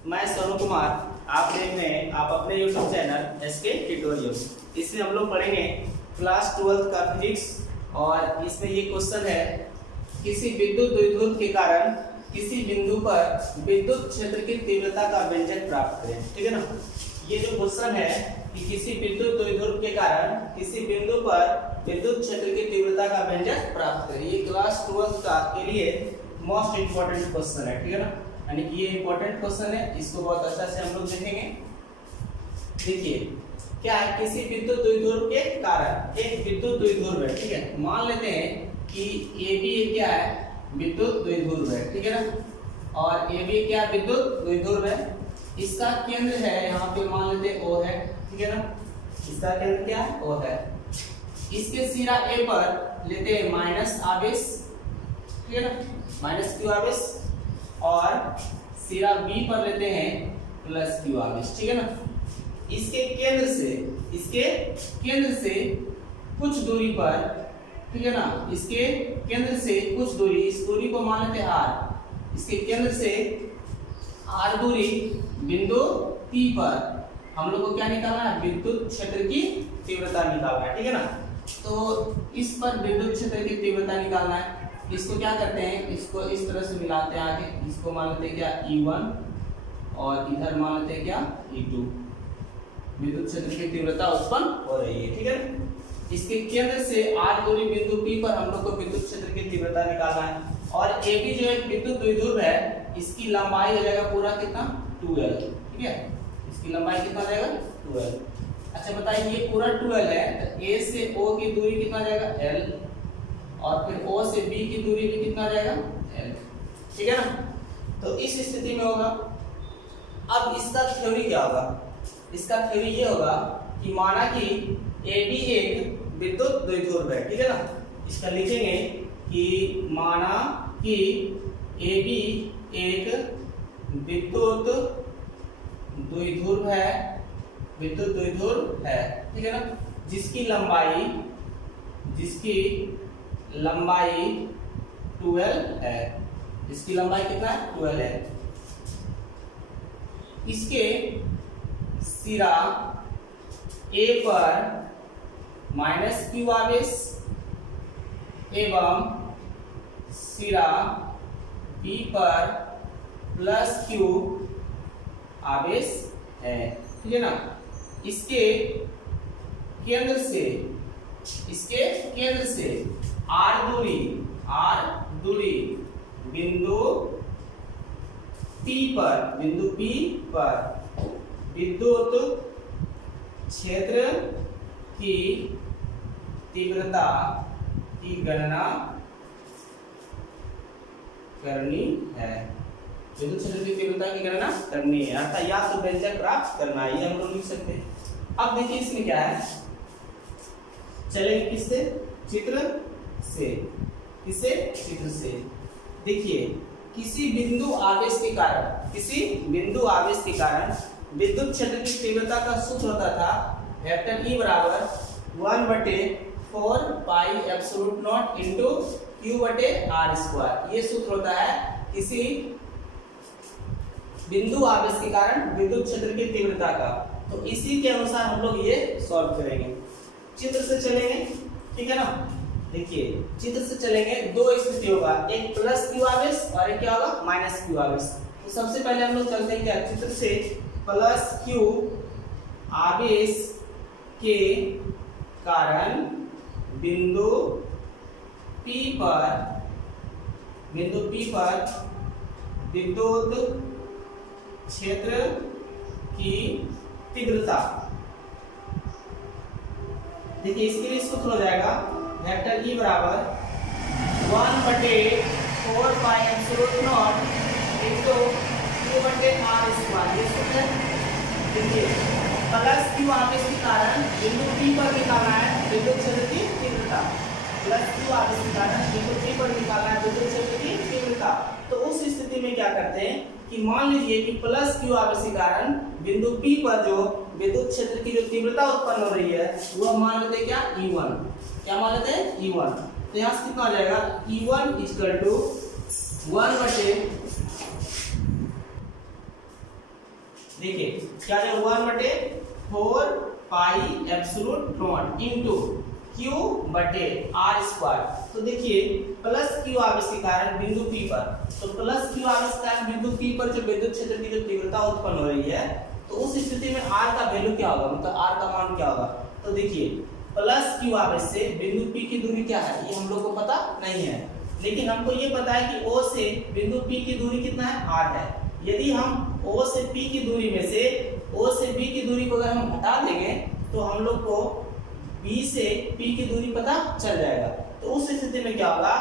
मैं सोनू कुमार, आप देख रहे हैं आप अपने YouTube चैनल एसके ट्यूटोरियल। इसमें हम लोग पढ़ेंगे क्लास 12 का फिजिक्स और इसमें ये क्वेश्चन है, किसी विद्युत द्विध्रुव के कारण किसी बिंदु पर विद्युत क्षेत्र की तीव्रता का व्यंजक प्राप्त करें। ठीक है ना। ये जो क्वेश्चन है कि किसी विद्युत द्विध्रुव के कारण किसी बिंदु पर विद्युत क्षेत्र की तीव्रता का व्यंजक प्राप्त करें। ये क्लास 12 का के लिए मोस्ट इंपॉर्टेंट क्वेश्चन है। ठीक है ना, यानी कि ये इंपॉर्टेंट क्वेश्चन है, इसको बहुत अच्छा से हम लोग देखेंगे। देखिए क्या है, किसी विद्युत द्विध्रुव के कारण एक विद्युत द्विध्रुव है। ठीक है, मान लेते हैं कि ए बी क्या है, विद्युत द्विध्रुव है। ठीक है ना, और ए बी क्या विद्युत द्विध्रुव है। इसका केंद्र है यहाँ पे मान लेते हैं O है। ठीक है ना, इसका केंद्र क्या है, O है। इसके सिरा A पर लेते हैं माइनस आवेश। ठीक है ना, माइनस क्यू आवेश, और सिरा B पर लेते हैं प्लस क्यू आवेश। ठीक है ना, इसके केंद्र से कुछ दूरी पर, ठीक है ना, इसके केंद्र से कुछ दूरी, इस दूरी को मान लेते हैं R। इसके केंद्र से R दूरी बिंदु P पर हम लोग को क्या निकालना है, विद्युत क्षेत्र की तीव्रता निकालना है। ठीक है ना, तो इस पर विद्युत क्षेत्र की तीव्रता निकालना है। इसको क्या करते हैं, इसको इस तरह से मिलाते हैं आगे, इसको मान लेते हैं क्या E1 और इधर मान लेते हैं क्या E2। विद्युत क्षेत्र की तीव्रता उत्पन्न हो रही है। ठीक है, इसके केंद्र से R दूरी बिंदु P पर हम लोग को विद्युत क्षेत्र की तीव्रता निकालना है। और AB जो एक विद्युत द्विध्रुव है, इसकी लंबाई हो जाएगा पूरा कितना 2L। ठीक है, इसकी लंबाई कितना जाएगा 2L। अच्छा बताइए, ये पूरा 2L है तो A से O की दूरी कितना जाएगा L, और फिर O से B की दूरी भी कितना जाएगा L। ठीक है ना, तो इस स्थिति में होगा। अब इसका थ्योरी क्या होगा, इसका थ्योरी ये होगा कि माना कि AB एक विद्युत द्विध्रुव है। ठीक है ना, इसका लिखेंगे कि माना कि AB एक विद्युत द्विध्रुव है, विद्युत द्विध्रुव है। ठीक है ना, जिसकी लंबाई 12 है। इसकी लंबाई कितना है 12 है। इसके सिरा A पर माइनस क्यू आवेश एवं सिरा B पर प्लस क्यू आवेश है। ठीक है ना, इसके केंद्र से R दूरी बिंदु P पर विद्युत क्षेत्र की तीव्रता की गणना करनी है। विद्युत क्षेत्र की तीव्रता की गणना करनी है, अर्थात या तो व्यंजक प्राप्त करना है, ये हम लोग लिख सकते हैं। अब देखिए इसमें क्या है, चलेंगे किससे, चित्र से। देखिए किसी बिंदु आवेश के कारण विद्युत क्षेत्र की तीव्रता का सूत्र होता था वेक्टर E बराबर 1/4 pi epsilon not into Q/r²। ये सूत्र होता है किसी बिंदु आवेश के कारण विद्युत क्षेत्र की तीव्रता का। तो इसी के अनुसार हम लोग ये सॉल्व करेंगे। चित्र से चलेंगे। ठीक है ना, देखिए चित्र से चलेंगे, दो स्थिति होगा, एक प्लस क्यू आवेश और एक क्या होगा माइनस क्यू आवेश। तो सबसे पहले हम लोग चलते हैं क्या, चित्र से प्लस क्यू आवेश के कारण बिंदु P पर विद्युत क्षेत्र की तीव्रता। देखिए इसके लिए सूत्र हो जाएगा वेक्टर E बराबर 1/4 pi epsilon not into Q/r²। ये सूत्र है। देखिए प्लस क्यू आवेश के कारण बिंदु P पर निकालना है विद्युत क्षेत्र की तीव्रता। प्लस क्यू आवेश के कारण बिंदु P पर निकालना है विद्युत क्षेत्र की तीव्रता। तो उस स्थिति में क्या करते हैं कि मान लीजिए कि प्लस क्यू आवेश के कारण बिंदु P पर जो विद्युत क्षेत्र की जो तीव्रता उत्पन्न हो रही है वह मान लेते हैं क्या E1। क्या मान लेते हैं E1। तो यहाँ से कितना आ जाएगा E1 = 1/4 देखिए क्या है 1/4 पाई एब्सोल्यूट नॉट इनटू क्यू बटे आर स्क्वायर। तो देखिए प्लस क्यू आवेश के कारण बिंदु P पर, तो प्लस क्यू आवेश के कारण बिंदु P पर जो विद्युत क्षेत्र की जो तीव्रता उत्पन्न हो रही है, तो उस स्थिति में R का वैल्यू क्या होगा, मतलब R का मान क्या होगा। तो देखिए प्लस क्यू आवेश से बिंदु P की दूरी क्या है ये हम लोग को पता नहीं है, लेकिन हमको ये पता है कि O से बिंदु P की दूरी कितना है, R है। यदि हम O से P की दूरी में से O से B की दूरी को अगर हम हटा देंगे तो हम लोग को B से P की दूरी पता चल जाएगा। तो उस स्थिति में क्या होगा,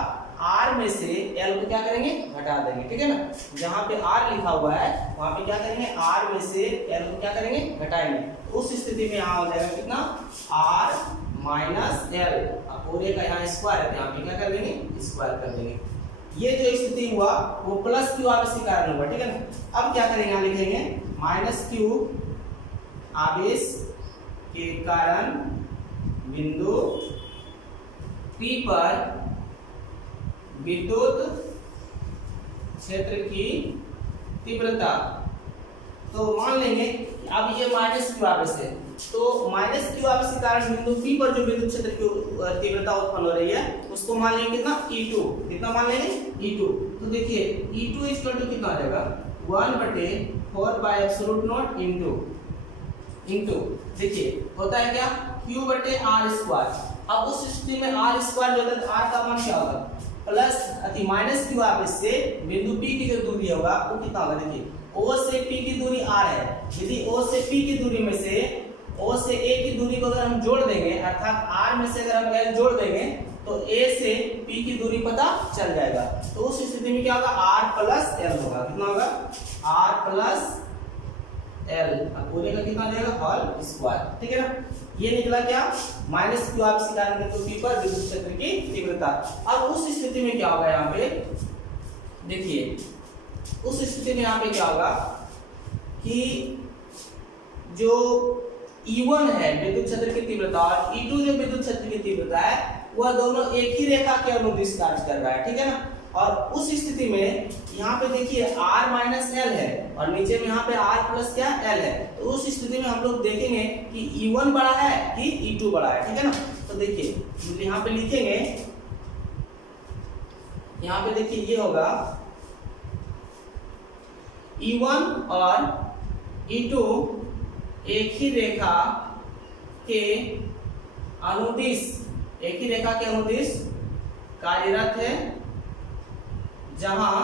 R में से L को क्या करेंगे, घटा देंगे, ठीक है ना। जहाँ पे R लिखा हुआ है वहाँ पे क्या करेंगे, R में से L को क्या करेंगे, घटाएंगे। तो उस स्थिति में यहाँ हो जाएगा कितना, R माइनस L, पूरे का यहाँ स्क्वायर है, यहाँ पे क्या कर देंगे, स्क्वायर कर देंगे। ये जो स्थिति हुआ वो प्लस क्यू आवेश के कारण हुआ, ठीक है ना। अब क्या करेंगे, यहाँ लिखेंगे माइनस क्यू आवेश के कारण बिंदु P पर विद्युत क्षेत्र की तीव्रता। तो मान लेंगे अब ये माइनस क्यू आवेश है, तो माइनस क्यू आवेश के कारण बिंदु P पर जो विद्युत क्षेत्र की तीव्रता उत्पन्न हो रही है उसको मान लेंगे कितना, E2। कितना मान लेंगे, E2। तो देखिए E2 इक्वल टू कितना आ जाएगा, 1/4 पाई एब्सोल्यूट नॉट इनटू देखिए होता है क्या, Q बटे आर स्क्वायर। अब उस स्थिति में आर स्क्वायर जो है आर का मान क्या होगा, प्लस अति माइनस क्यू आवेश से बिंदु P की जो दूरी होगा वो कितना होगा, देखिए O से P की दूरी R है। यदि O से P की दूरी में से O से A की दूरी को अगर हम जोड़ देंगे, अर्थात R में से अगर हम L जोड़ देंगे तो A से P की दूरी पता चल जाएगा। तो उस स्थिति में क्या होगा, R प्लस L होगा। कितना होगा, R प्लस L, पूरे का कितना देगा, होल स्क्वायर, ठीक है ना। ये निकला क्या, माइनस क्यू आवेश के कारण बिंदु P पर विद्युत क्षेत्र की तीव्रता। अब उस स्थिति में क्या होगा, यहाँ पे देखिए उस स्थिति में यहाँ पे क्या होगा कि जो E1 है विद्युत क्षेत्र की तीव्रता और E2 जो विद्युत क्षेत्र की तीव्रता है वह दोनों एक ही रेखा के अनुदिश कार्य कर रहा है, ठीक है ना। और उस स्थिति में यहाँ पे देखिए R माइनस L है और नीचे में यहाँ पे R प्लस क्या L है। तो उस स्थिति में हम लोग देखेंगे कि E1 बड़ा है कि E2 बड़ा है, ठीक है ना। तो देखिए यहाँ पे लिखेंगे, यहाँ पे देखिए ये होगा E1 और E2 एक ही रेखा के अनुदिश कार्यरत है, जहां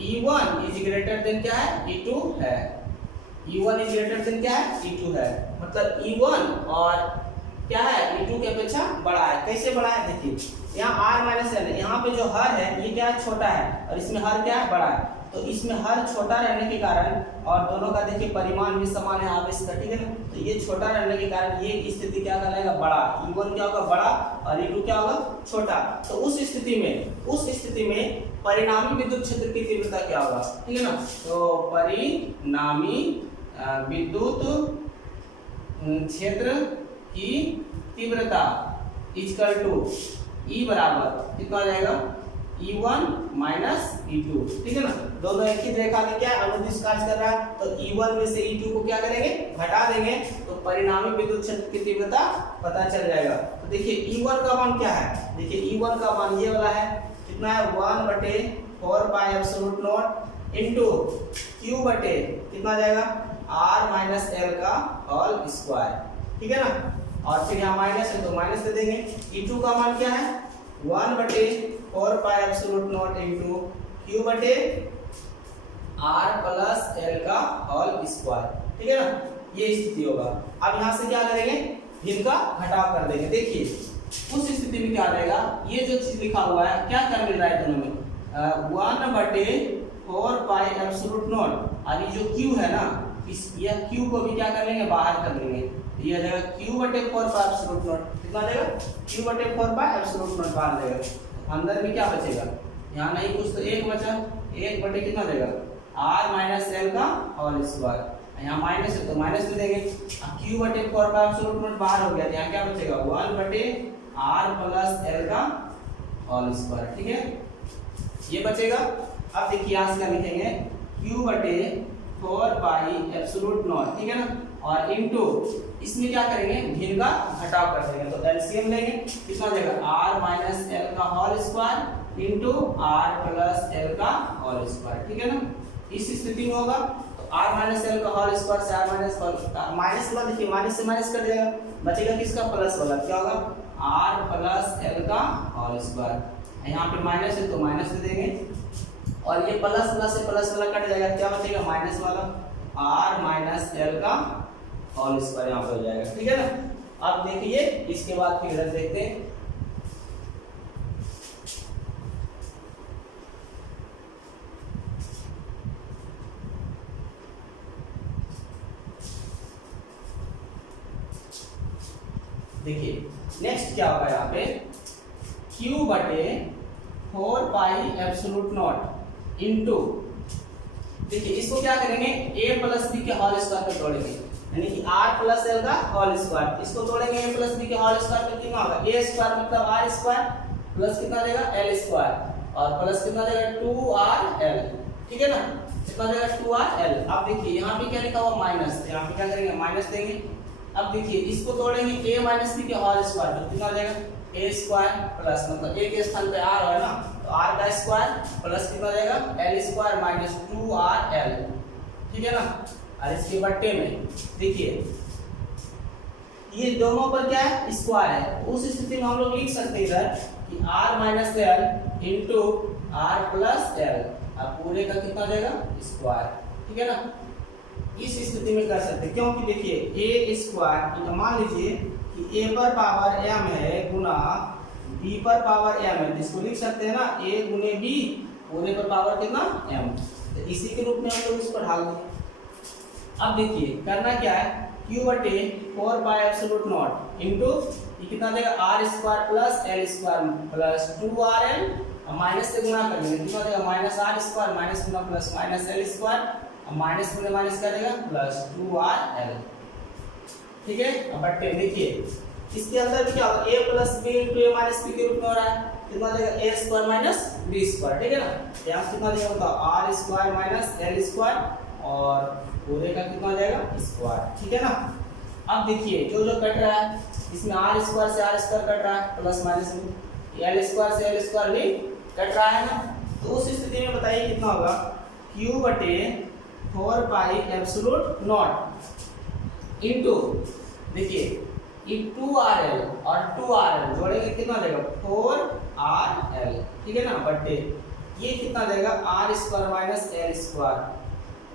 E1 इज ग्रेटर देन क्या है, E2 है। E1 इज ग्रेटर देन क्या है, E2 है। मतलब E1 और क्या है, E2 के अपेक्षा बड़ा है। कैसे बड़ा है, देखिए यहाँ R माइनस L है, यहाँ पे जो हर है ये क्या है, छोटा है और इसमें हर क्या है, बड़ा है। तो इसमें हर छोटा रहने के कारण और दोनों का देखिए परिमाण भी समान है आवेश का, ठीक है ना। तो ये छोटा रहने के कारण ये स्थिति क्या कहलाएगा, बड़ा। E1 क्या होगा, बड़ा, और E2 क्या होगा, छोटा। तो उस स्थिति में परिणामी विद्युत क्षेत्र की तीव्रता क्या होगा, ठीक है ना। तो परिणामी विद्युत क्षेत्र की तीव्रता इक्वल टू E बराबर कितना आ जाएगा, E1 माइनस E2, ठीक है ना। दोनों एक ही रेखा में क्या अनुदिश कार्य कर रहा है, तो E1 में से E2 को क्या करेंगे, घटा देंगे, तो परिणामी विद्युत क्षेत्र की तीव्रता पता चल जाएगा। तो देखिए E1 का मान क्या है, देखिए E1 का मान ये वाला है, कितना है, 1/4 पाई एब्सोल्यूट नॉट इनटू Q बटे कितना आ जाएगा, R माइनस L का होल स्क्वायर, ठीक है ना। और फिर यहाँ माइनस है तो माइनस दे देंगे। E2 का मान क्या है, 1/4 पाई एब्सोल्यूट नॉट इनटू Q बटे R प्लस L का होल स्क्वायर, ठीक है ना। ये स्थिति होगा। अब यहाँ से क्या करेंगे, इनका घटाव कर देंगे। देखिए उस स्थिति में क्या आ जाएगा, ये जो चीज लिखा हुआ है क्या क्या मिल रहा है दोनों में, 1/4 पाई एब्सोल्यूट नॉट, और ये जो Q है ना, इस यह Q को भी क्या कर लेंगे, बाहर कर लेंगे। ये आ जाएगा Q/4 पाई एब्सोल्यूट नॉट, कितना आ जाएगा, Q/4 पाई एब्सोल्यूट नॉट बाहर जाएगा। अंदर में क्या बचेगा, यहाँ नहीं कुछ तो एक बचा, 1 बटे कितना देगा, R माइनस L का होल स्क्वायर। यहाँ माइनस है तो माइनस में देंगे। Q/4 पाई एब्सोल्यूट नॉट बाहर हो गया, यहाँ क्या बचेगा, 1/R प्लस L का होल स्क्वायर, ठीक है, ये बचेगा। अब देखिए यहाँ से क्या लिखेंगे, Q/4 4 पाई एब्सोल्यूट नॉट, ठीक है ना, और इनटू इसमें क्या करेंगे, भिन्न का घटाव कर देंगे, तो एलसीएम लेंगे, कितना हो जाएगा r माइनस एल का whole square into r plus L का होल स्क्वायर, ठीक है ना। इस स्थिति में होगा तो r माइनस एल का होल स्क्वायर से r माइनस माइनस वाला, देखिए माइनस से माइनस कर जाएगा, बचेगा किसका, प्लस वाला, क्या होगा r प्लस एल का होल स्क्वायर, यहाँ पे माइनस है तो माइनस दे देंगे, और ये प्लस प्लस से प्लस वाला कट जाएगा, क्या बचेगा माइनस वाला, r माइनस एल का होल स्क्वायर यहाँ पे हो जाएगा, ठीक है ना। अब देखिए इसके बाद फिगर देखते हैं। देखिए नेक्स्ट क्या होगा यहाँ पे, q बटे 4 पाई एब्सोल्यूट नॉट इनटू, देखिए इसको क्या करेंगे, a प्लस बी के होल स्क्वायर पे तोड़ेंगे, यानी कि r प्लस एल का होल स्क्वायर, इसको तोड़ेंगे a प्लस बी के होल स्क्वायर पे, कितना होगा a स्क्वायर मतलब r स्क्वायर प्लस कितना देगा l स्क्वायर, और प्लस कितना देगा 2rl, ठीक है ना, कितना देगा 2rl। अब देखिए यहाँ पे क्या लिखा हुआ माइनस, यहाँ पे क्या करेंगे माइनस देंगे। अब देखिए इसको तोड़ेंगे a माइनस बी के होल स्क्वायर तो कितना देगा a स्क्वायर प्लस, मतलब a के स्थान पे r है ना, तो r का स्क्वायर प्लस कितना देगा l स्क्वायर माइनस 2rl, ठीक है ना। और इसके बट्टे में देखिए ये दोनों पर क्या है, स्क्वायर है, उस स्थिति में हम लोग लिख सकते हैं इधर कि r minus L into r plus L, अब पूरे का कितना देगा स्क्वायर, ठीक है ना। इस स्थिति में कर सकते हैं, क्योंकि देखिए a स्क्वायर, मान लीजिए कि a पर पावर m है गुना b पर पावर m है, इसको लिख सकते हैं ना a गुने b पूरे पर पावर कितना m, तो इसी के रूप में हम लोग इसको ढाल दें। अब देखिए करना क्या है, q बटे 4 पाई एब्सोल्यूट नॉट इनटू ये कितना देगा r square plus l square plus 2rl, minus से गुणा कर लेंगे, कितना देगा माइनस r स्क्वायर माइनस गुना plus minus l square, minus गुने माइनस क्या देगा प्लस 2rl, ठीक है। अब बट्टे देखिए इसके अंदर भी क्या होगा, a plus b into a minus b के रूप में हो रहा है, कितना देगा a square minus b square, ठीक है ना। यहाँ से कितना देगा होगा r square minus l square और पूरे का कितना जाएगा स्क्वायर, ठीक है ना। अब देखिए जो जो कट रहा है इसमें r स्क्वायर से r स्क्वायर कट रहा है प्लस माइनस में, l स्क्वायर से l स्क्वायर भी कट रहा है ना, तो उस स्थिति में बताइए कितना होगा, q बटे 4 पाई एब्सोल्यूट नॉट इनटू देखिए ये 2rl और 2rl जोड़ेंगे कितना देगा 4rl, ठीक है ना, बटे ये कितना देगा r square minus l square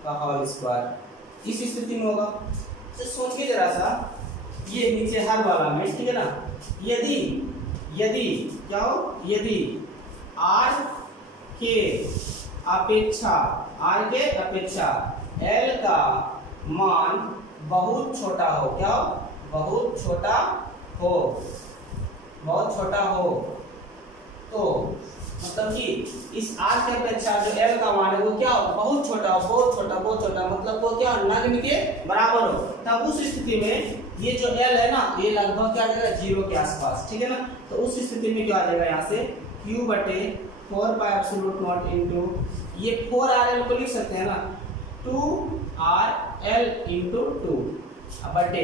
का होल स्क्वायर। इस स्थिति में होगा तो सोचिए जरा सा, ये नीचे हर वाला में, ठीक है ना, यदि यदि क्या हो, यदि r के अपेक्षा l का मान बहुत छोटा हो, क्या हो, बहुत छोटा हो, तो मतलब कि इस r के अपेक्षा जो l का मान है वो क्या हो, बहुत छोटा, मतलब वो क्या नगण्य के बराबर हो, तब उस स्थिति में ये जो l है ना ये लगभग क्या आ जाएगा 0 के आसपास, ठीक है ना। तो उस स्थिति में क्या आ जाएगा, यहाँ से q बटे 4 पाई एब्सोल्यूट नॉट इनटू ये 4rl को लिख सकते हैं ना 2rl इंटू 2, अब बटे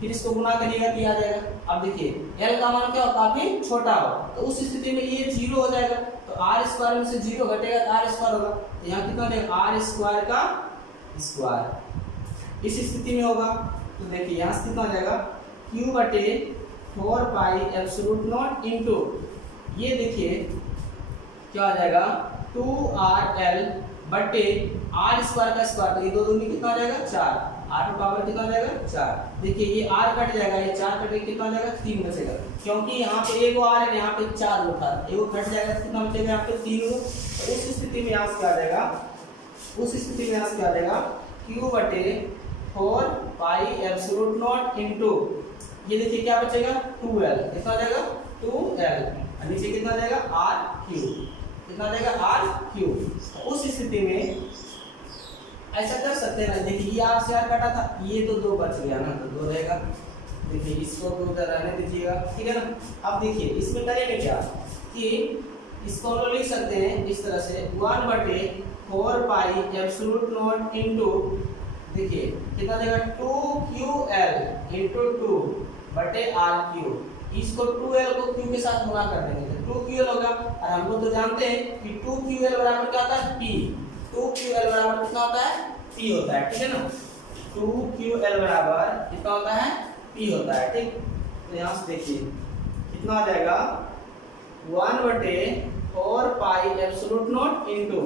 फिर इसको गुना करिएगा तो आ जाएगा। अब देखिए l का मान क्या हो, काफी छोटा हो, तो उस स्थिति में ये 0 हो जाएगा, तो r स्क्वायर में से 0 घटेगा तो r स्क्वायर होगा, तो यहाँ कितना देगा r स्क्वायर का स्क्वायर, इस स्थिति में होगा। तो देखिए यहाँ से कितना हो जाएगा q बटे 4 पाई एब्सोल्यूट नॉट इनटू ये देखिए क्या हो जाएगा 2rl बटे r स्क्वायर का स्क्वायर, तो ये दो दूनी कितना हो जाएगा 4, r का पावर कितना हो जाएगा 4। देखिए ये r कट जाएगा, ये 4 कट के कितना हो जाएगा 3 बचेगा, क्योंकि यहाँ पे एक r है यहाँ पे 4 था, एगो कट जाएगा तो कितना बचेगा यहाँ पे 3 गो। तो उस स्थिति में यहाँ से क्या आ जाएगा, q बटे 4 पाई एब्सोल्यूट नॉट इनटू ये देखिए क्या बचेगा 2l, कितना हो जाएगा 2l, नीचे कितना हो जाएगा r3, कितना देगा r3। उस स्थिति में ऐसा कर सकते हैं ना, देखिए ये r से r कटा था, ये तो 2 बच गया ना, तो 2 रहेगा, देखिए इसको 2 उधर रहने दीजिएगा, ठीक है ना। अब देखिए इसमें करेंगे क्या कि इसको हम लोग लिख सकते हैं इस तरह से 1 बटे 4 पाई एब्सोल्यूट नॉट इंटू, देखिए कितना देगा 2QL इंटू 2 बटे RQ। इसको 2L को Q के साथ गुणा कर देंगे तो 2QL होगा। और हम लोग तो जानते हैं कि 2QL बराबर क्या होता है P। 2QL बराबर कितना होता है P होता है, ठीक है ना। 2QL बराबर कितना होता है P होता है, ठीक। तो यहाँ से देखिए कितना आ जाएगा 1/4 पाई एब्सोल्यूट नॉट इंटू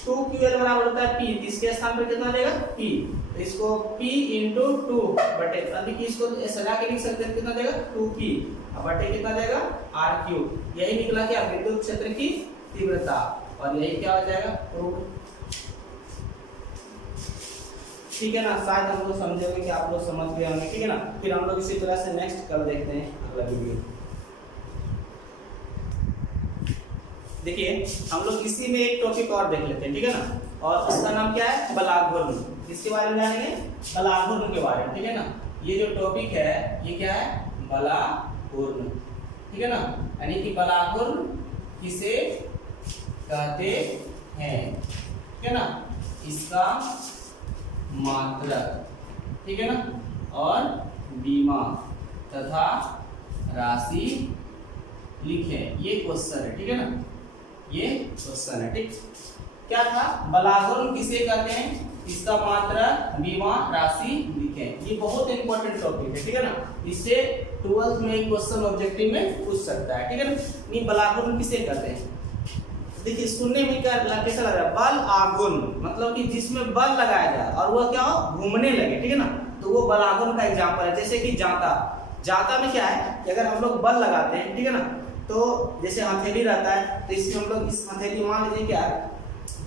2QL बराबर होता है P, इसके स्थान पर कितना देगा P, तो इसको P इंटू 2 बटे, अभी की इसको सजा के लिख सकते हैं, कितना देगा 2P बटे कितना देगा RQ। यही निकला क्या विद्युत क्षेत्र की तीव्रता, और यही क्या हो जाएगा प्रूफ, ठीक है ना। शायद हम लोग समझेंगे कि आप लोग समझ गए होंगे, ठीक है ना। फिर हम लोग इसी तरह से नेक्स्ट कल देखते हैं अगला वीडियो। देखिए हम लोग इसी में एक टॉपिक और देख लेते हैं, ठीक है ना, और उसका नाम क्या है बलाघूर्ण। किसके बारे में जानेंगे, बलाघूर्ण के बारे में, ठीक है ना। ये जो टॉपिक है ये क्या है बलाघूर्ण, ठीक है ना। यानी कि बलाघूर्ण किसे कहते हैं, ठीक है ना, इसका मात्रक, ठीक है ना, और बीमा तथा राशि लिखें। ये क्वेश्चन है, ठीक है ना, ये क्वेश्चन है, ठीक। क्या था बलाघूर्ण किसे कहते हैं, इसका मात्रक बीमा राशि लिखें। ये बहुत इंपॉर्टेंट टॉपिक है, ठीक है ना। इससे 12th में एक क्वेश्चन ऑब्जेक्टिव में पूछ सकता है, ठीक है ना। नहीं बलाघूर्ण किसे कहते हैं, देखिए सुनने में क्या कैसा लग रहा है, बल आघूर्ण मतलब कि जिसमें बल लगाया जाए और वह क्या हो घूमने लगे, ठीक है ना, तो वो बलाघूर्ण का एग्जांपल है। जैसे कि जाता, जाता में क्या है कि अगर हम लोग बल लगाते हैं, ठीक है ना, तो जैसे हथेली रहता है तो इसमें हम लोग इस हथेली मान लीजिए क्या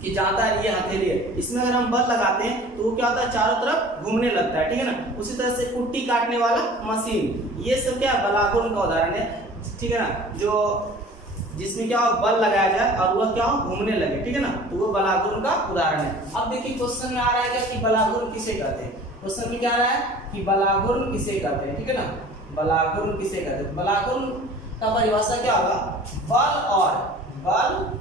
कि जाता है, ये हथेली है, इसमें अगर हम बल लगाते हैं तो वो क्या होता है चारों तरफ घूमने लगता है, ठीक है ना। उसी तरह से कुट्टी काटने वाला मशीन, ये सब क्या बलाघूर्ण का उदाहरण है, ठीक है ना, जो जिसमें क्या हो बल लगाया जाए और वह क्या हो घूमने लगे, ठीक है ना, तो वो बलाघूर्ण का उदाहरण है। अब देखिए क्वेश्चन में आ रहा है क्या कि बलाघूर्ण किसे कहते हैं, क्वेश्चन में क्या आ रहा है कि बलाघूर्ण किसे कहते हैं, ठीक है ना, बलाघूर्ण किसे कहते हैं। बलाघूर्ण का परिभाषा क्या होगा, बल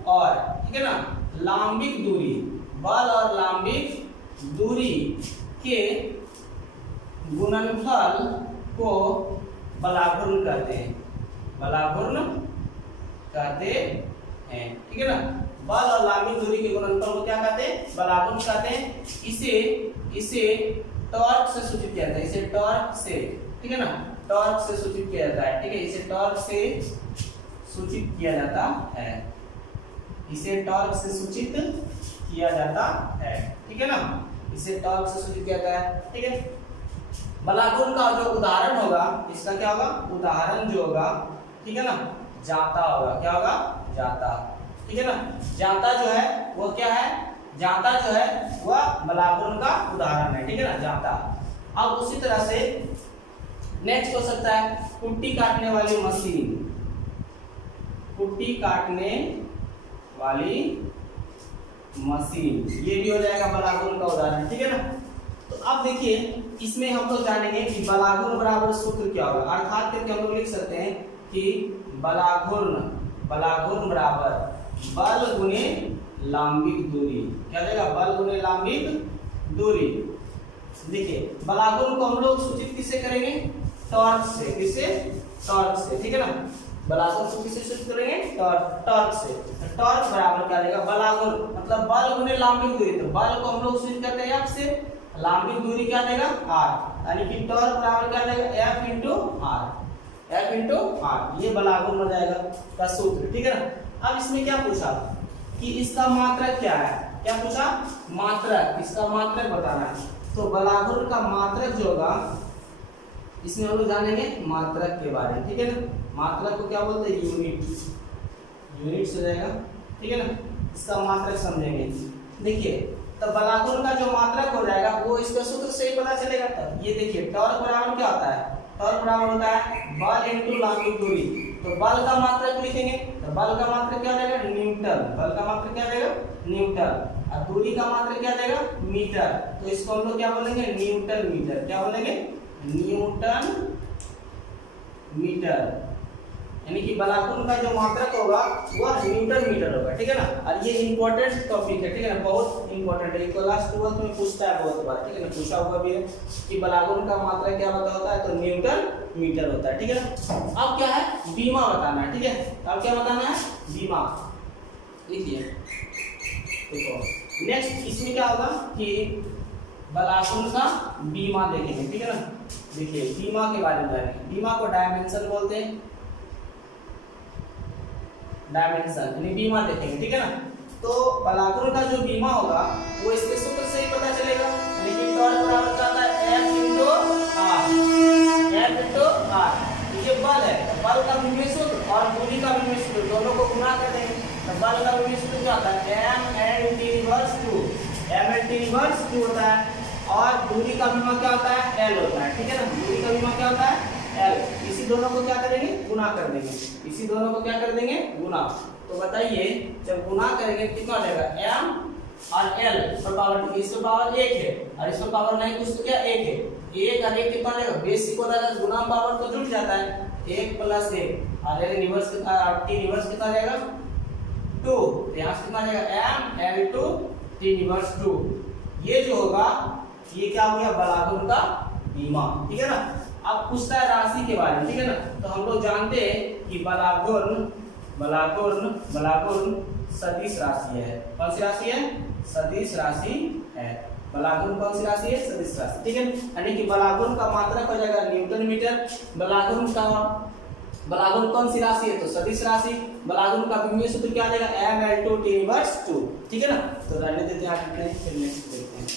और ठीक है ना लांबिक दूरी, बल और लांबिक दूरी के गुणनफल को बलाघूर्ण कहते हैं, बलाघूर्ण कहते हैं, ठीक है ना। बल और लांबिक दूरी के गुणनफल को क्या कहते हैं बलाघूर्ण कहते हैं। इसे टॉर्क से सूचित किया जाता है, इसे टॉर्क से, ठीक है ना, टॉर्क से सूचित किया जाता है, ठीक है, इसे टॉर्क से सूचित किया जाता है, इसे टॉर्क से सूचित किया जाता है, ठीक है ना, इसे टॉर्क से सूचित किया जाता है, ठीक है। बलाघूर्ण का जो उदाहरण होगा, इसका क्या होगा उदाहरण जो होगा, ठीक है ना, जाता होगा, क्या होगा जाता, ठीक है ना। जाता जो है वो क्या है, जाता जो है वह बलाघूर्ण का उदाहरण है, ठीक है ना, जाता। अब उसी तरह से नेक्स्ट हो सकता है कुट्टी काटने वाली मशीन, कुट्टी काटने वाली मशीन, ये भी हो जाएगा बलाघूर्ण का उदाहरण, ठीक है ना। तो अब देखिए इसमें हम लोग जानेंगे कि बलाघूर्ण बराबर सूत्र क्या होगा, अर्थात करके हम लोग लिख सकते हैं कि बलाघूर्ण बराबर बल गुने लांबिक दूरी, क्या देगा बल गुने लांबिक दूरी। देखिए बलाघूर्ण को हम लोग सूचित किससे करेंगे, टॉर्क से, किससे टॉर्क से, ठीक है ना। बलाघूर्ण को किससे सूचित करेंगे टॉर्क से, टॉर्क बराबर क्या देगा बलाघूर्ण मतलब बल गुने लांबिक दूरी, तो बल को हम लोग सूचित करते हैं F से, लांबिक दूरी क्या देगा R, यानी कि टॉर्क बराबर क्या देगा F इंटू R, ये बलाघूर्ण हो जाएगा का सूत्र, ठीक है ना। अब इसमें क्या पूछा कि इसका मात्रक क्या है, क्या पूछा मात्रक, इसका मात्रक बताना है। तो बलाघूर्ण का मात्रक जो होगा इसमें हम लोग जानेंगे मात्रक के बारे में, ठीक है ना। मात्रक को क्या बोलते हैं यूनिट्स हो जाएगा, ठीक है ना, इसका मात्रक समझेंगे। देखिए तो बलाघूर्ण का जो मात्रक हो जाएगा वो इसका सूत्र से ही पता चलेगा। तब ये देखिए टॉर्क बराबर क्या होता है, टॉर्क बराबर होता है बल इंटू लांबिक दूरी, तो बल का मात्रक लिखेंगे तो बल का मात्रक क्या देगा न्यूटन, बल का मात्रक क्या देगा न्यूटन, और दूरी का मात्रक क्या देगा मीटर, तो इसको हम लोग क्या बोलेंगे न्यूटन मीटर, क्या बोलेंगे न्यूटन मीटर, यानी कि बलागुण का जो मात्रक होगा वह न्यूटन मीटर होगा, ठीक है ना। और ये इंपॉर्टेंट टॉपिक है, ठीक है ना, बहुत इंपॉर्टेंट है, क्लास 12 में पूछता है बहुत बार, ठीक है ना, पूछा हुआ भी है कि बलागुण का मात्रक क्या होता है, तो न्यूटन मीटर होता है, ठीक है ना। अब क्या है, बीमा बताना है, ठीक है। अब क्या बताना है, बीमा लिखिए। देखो नेक्स्ट इसमें क्या होगा कि बलागुण का बीमा देखेंगे, ठीक है ना। देखिए बीमा के बारे में जानेंगे। बीमा को डायमेंशन बोलते हैं, डायमेंशन यानी बीमा देखेंगे, ठीक है ना। तो बलागुण का जो बीमा होगा वो इसके सूत्र से ही पता चलेगा, यानी कि टॉर्क बराबर क्या होता है, F × R, F × R। ये बल है, बल का विभेद सूत्र और दूरी का विभेद सूत्र दोनों को गुणा कर देंगे, तो बल का विभेद सूत्र क्या होता है, M(T−2), M(T−2) होता है, और दूरी का बीमा क्या होता है, L होता है, ठीक है ना। दूरी का बीमा क्या होता है, L। इसी दोनों को क्या करेंगे, गुना कर देंगे, इसी दोनों को क्या कर देंगे, गुना। तो बताइए जब गुना करेंगे कितना हो जाएगा, M और L पर पावर, इसका पावर 1 है और इसका पावर नहीं कुछ तो क्या 1 है, 1 और 1 कितना जाएगा, बेसिक होता है, गुना पावर तो जुड़ जाता है, 1 + 1 और L इनवर्स कितना, T इनवर्स कितना जाएगा 2, यहाँ से कितना जाएगा M(L2 T−2)। ये जो होगा ये क्या हो गया, बलागुण का बीमा, ठीक है ना। अब पूछता है राशि के बारे में, ठीक है ना। तो हम लोग जानते हैं कि बलागुण सदिश राशि है। कौन सी राशि है, सदिश राशि है। बलागुण कौन सी राशि है, सदिश राशि, ठीक है। यानी कि बलागुण का मात्रक हो जाएगा न्यूटन मीटर। बलागुण कौन सी राशि है, तो सदिश राशि। बलागुण का विभेद सूत्र क्या आ जाएगा, M(L2 T−2), ठीक है ना। तो रहने देते हैं, फिर नेक्स्ट देखते हैं।